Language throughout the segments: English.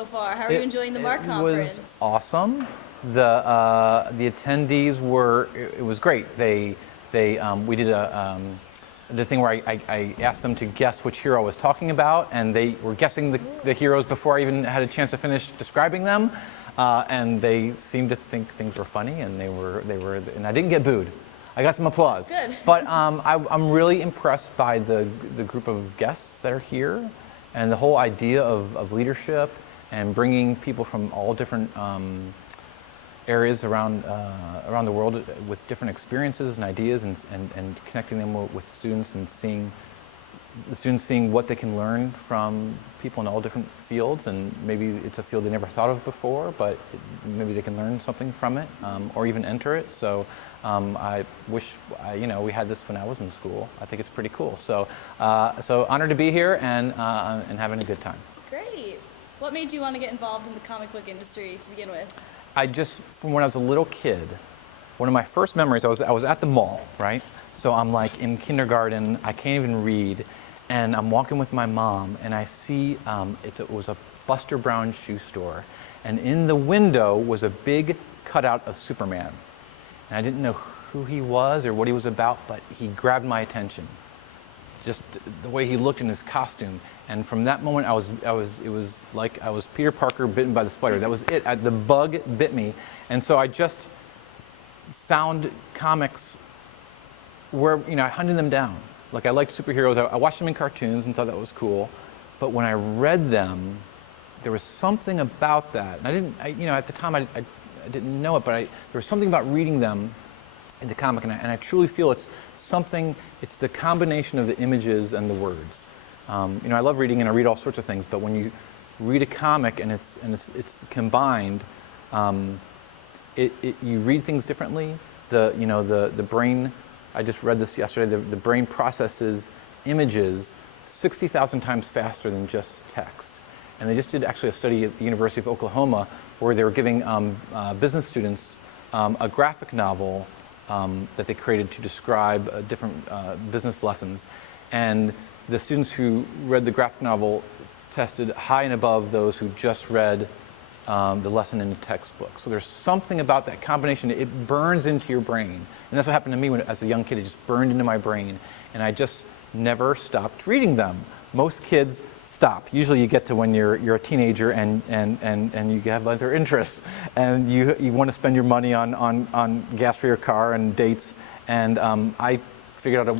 so far? How are you enjoying the MARC conference? It was awesome. The attendees were, it was great. We did the thing where I asked them to guess which hero I was talking about, and they were guessing the heroes before I even had a chance to finish describing them, and they seemed to think things were funny, and and I didn't get booed. I got some applause. Good. But I'm really impressed by the group of guests that are here, and the whole idea of leadership and bringing people from all different areas around the world with different experiences and ideas, and connecting them with students, and seeing the students seeing what they can learn from people in all different fields, and maybe it's a field they never thought of before, but maybe they can learn something from it, or even enter it. So I wish we had this when I was in school. I think it's pretty cool. So honored to be here and having a good time. Great. What made you want to get involved in the comic book industry to begin with? From when I was a little kid, one of my first memories, I was at the mall, right? So I'm like in kindergarten, I can't even read, and I'm walking with my mom, and I see it was a Buster Brown shoe store, and in the window was a big cutout of Superman. And I didn't know who he was or what he was about, but he grabbed my attention. Just the way he looked in his costume. And from that moment, it was like I was Peter Parker bitten by the spider. That was it. The bug bit me. And so I just found comics where, I hunted them down. Like, I liked superheroes. I watched them in cartoons and thought that was cool. But when I read them, there was something about that. And at the time, I didn't know it, but there was something about reading them in the comic, and I truly feel it's the combination of the images and the words. I love reading, and I read all sorts of things, but when you read a comic and it's combined, you read things differently. The brain, I just read this yesterday, the brain processes images 60,000 times faster than just text. And they just did actually a study at the University of Oklahoma where they were giving business students a graphic novel that they created to describe different business lessons. And the students who read the graphic novel tested high and above those who just read the lesson in the textbook. So there's something about that combination. It burns into your brain. And that's what happened to me as a young kid. It just burned into my brain. And I just never stopped reading them. Most kids stop. Usually you get to when you're a teenager and you have other interests. And you want to spend your money on gas for your car and dates. And I figured out,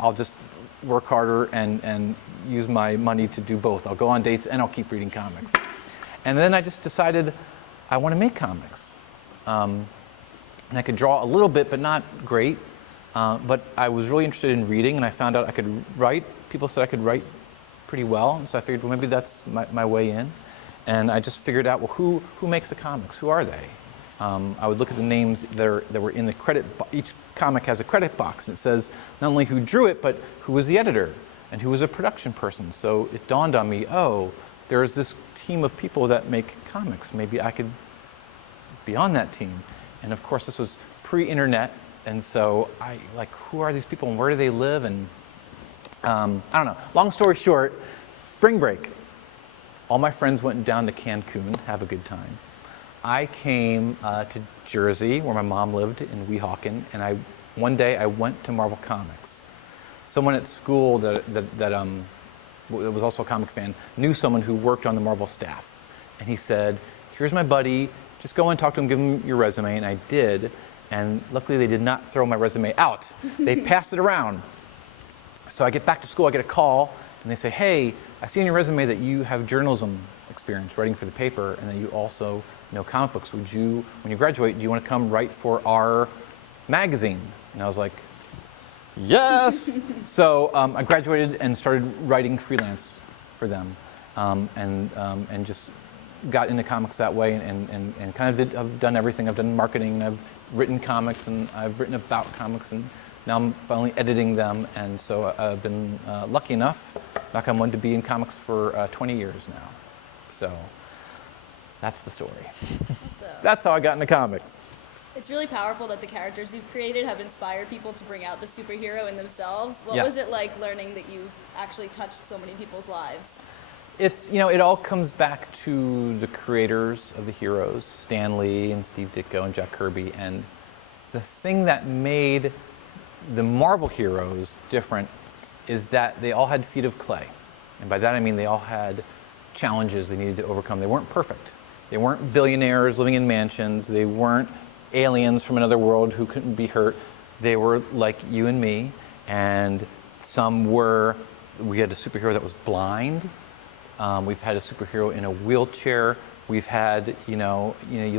I'll just work harder and use my money to do both. I'll go on dates and I'll keep reading comics. And then I just decided I want to make comics. And I could draw a little bit, but not great. But I was really interested in reading, and I found out I could write. People said I could write pretty well, and so I figured, well, maybe that's my way in. And I just figured out, well, who makes the comics? Who are they? I would look at the names that were in the credit. Each comic has a credit box, and it says not only who drew it, but who was the editor and who was a production person. So it dawned on me, oh, there's this team of people that make comics. Maybe I could be on that team. And of course, this was pre-internet, and so who are these people and where do they live? And I don't know. Long story short, spring break. All my friends went down to Cancun, have a good time. I came to Jersey, where my mom lived in Weehawken, and one day I went to Marvel Comics. Someone at school that was also a comic fan knew someone who worked on the Marvel staff, and he said, "Here's my buddy. Just go and talk to him, give him your resume." And I did, and luckily they did not throw my resume out. They passed it around. So I get back to school, I get a call, and they say, "Hey, I see on your resume that you have journalism experience writing for the paper, and that you also know comic books. When you graduate, do you want to come write for our magazine?" And I was like, yes! So I graduated and started writing freelance for them, and just got into comics that way, and kind of I've done everything. I've done marketing, I've written comics, and I've written about comics, and now I'm finally editing them. And so I've been lucky enough, knock on wood, to be in comics for 20 years now. So that's the story. Awesome. That's how I got into comics. It's really powerful that the characters you've created have inspired people to bring out the superhero in themselves. What Yes. was it like learning that you actually touched so many people's lives? It's, it all comes back to the creators of the heroes, Stan Lee and Steve Ditko and Jack Kirby, and the thing that made the Marvel heroes different is that they all had feet of clay. And by that I mean they all had challenges they needed to overcome. They weren't perfect. They weren't billionaires living in mansions. They weren't aliens from another world who couldn't be hurt. They were like you and me, and we had a superhero that was blind. We've had a superhero in a wheelchair. We've had, you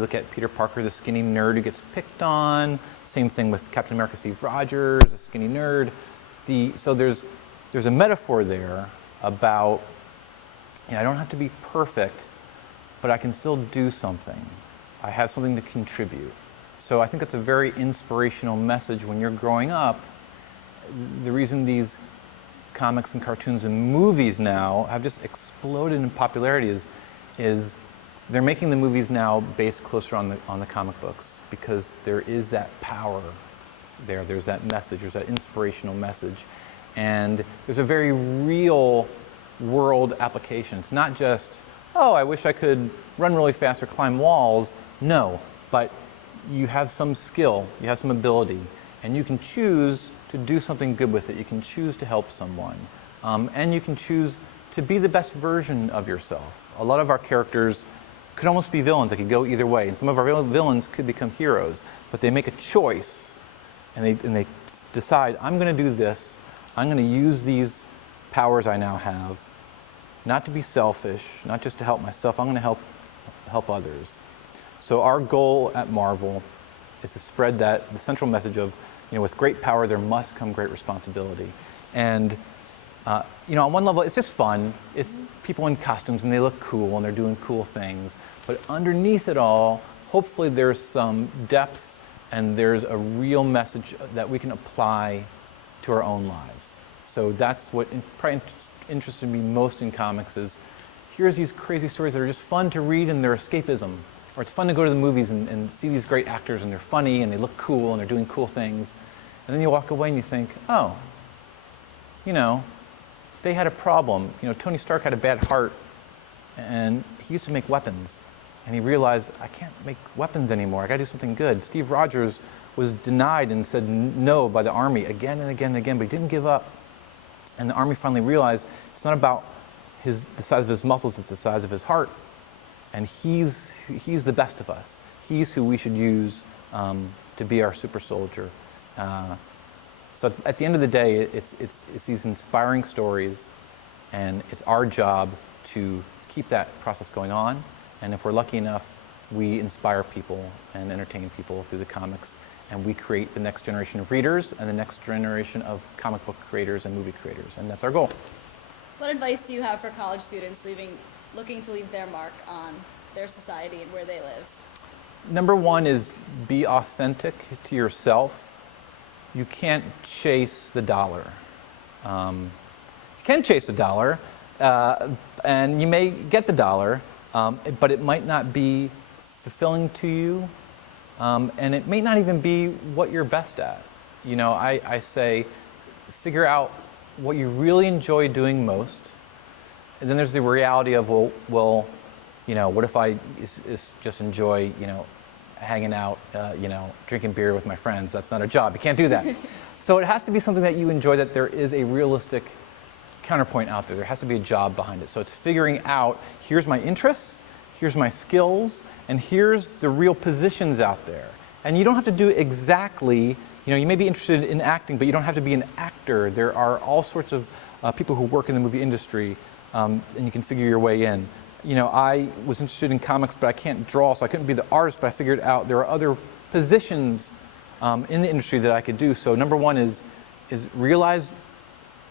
look at Peter Parker, the skinny nerd who gets picked on. Same thing with Captain America, Steve Rogers, a skinny nerd. So there's a metaphor there about, I don't have to be perfect, but I can still do something. I have something to contribute. So I think that's a very inspirational message when you're growing up. The reason these comics and cartoons and movies now have just exploded in popularity is they're making the movies now based closer on the comic books, because there is that power there. There's that message. There's that inspirational message. And there's a very real world application. It's not just, oh, I wish I could run really fast or climb walls. No, but you have some skill, you have some ability, and you can choose to do something good with it. You can choose to help someone. And you can choose to be the best version of yourself. A lot of our characters could almost be villains. They could go either way. And some of our villains could become heroes. But they make a choice, and they decide, I'm going to do this. I'm going to use these powers I now have, not to be selfish, not just to help myself. I'm going to help others. So our goal at Marvel is to spread the central message of, with great power there must come great responsibility. And on one level, it's just fun. It's people in costumes and they look cool and they're doing cool things. But underneath it all, hopefully there's some depth and there's a real message that we can apply to our own lives. So that's what probably interested me most in comics is, here's these crazy stories that are just fun to read and they're escapism. Or it's fun to go to the movies and see these great actors and they're funny and they look cool and they're doing cool things. And then you walk away and you think, oh, they had a problem. Tony Stark had a bad heart and he used to make weapons. And he realized, I can't make weapons anymore. I got to do something good. Steve Rogers was denied and said no by the Army again and again and again, but he didn't give up. And the Army finally realized it's not about the size of his muscles, it's the size of his heart. And he's the best of us. He's who we should use to be our super soldier. So at the end of the day, it's these inspiring stories, and it's our job to keep that process going on. And if we're lucky enough, we inspire people and entertain people through the comics, and we create the next generation of readers and the next generation of comic book creators and movie creators, and that's our goal. What advice do you have for college students looking to leave their mark on their society and where they live? Number one is be authentic to yourself. You can't chase the dollar. You can chase the dollar, and you may get the dollar, but it might not be fulfilling to you, and it may not even be what you're best at. I say, figure out what you really enjoy doing most, and then there's the reality of, well, what if I just enjoy, hanging out, drinking beer with my friends? That's not a job. You can't do that. So it has to be something that you enjoy, that there is a realistic counterpoint out there. There has to be a job behind it. So it's figuring out, here's my interests, here's my skills, and here's the real positions out there. And you don't have to do exactly, you may be interested in acting, but you don't have to be an actor. There are all sorts of people who work in the movie industry, and you can figure your way in. I was interested in comics, but I can't draw, so I couldn't be the artist, but I figured out there are other positions in the industry that I could do. So number one is realize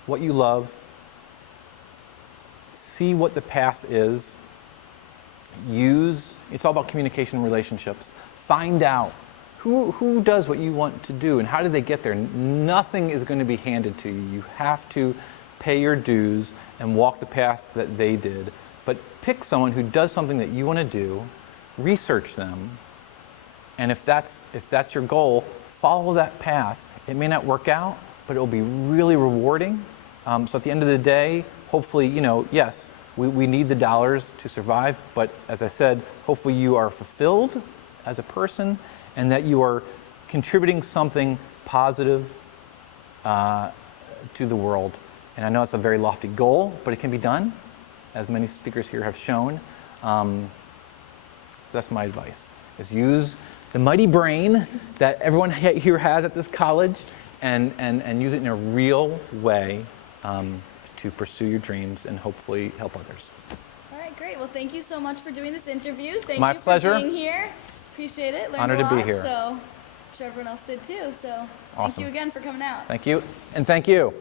what you love, see what the path is, it's all about communication and relationships. Find out who does what you want to do and how do they get there. Nothing is going to be handed to you. You have to pay your dues and walk the path that they did. But pick someone who does something that you want to do, research them, and if that's your goal, follow that path. It may not work out, but it will be really rewarding. So at the end of the day, hopefully, yes, We need the dollars to survive, but as I said, hopefully you are fulfilled as a person and that you are contributing something positive to the world. And I know it's a very lofty goal, but it can be done, as many speakers here have shown. So that's my advice, is use the mighty brain that everyone here has at this college and use it in a real way to pursue your dreams and hopefully help others. All right, great. Well, thank you so much for doing this interview. Thank My you pleasure. for being here. Appreciate it. Learned Honored a lot, to be here. So I'm sure everyone else did too. So thank Awesome. you again for coming out. Thank you, and thank you.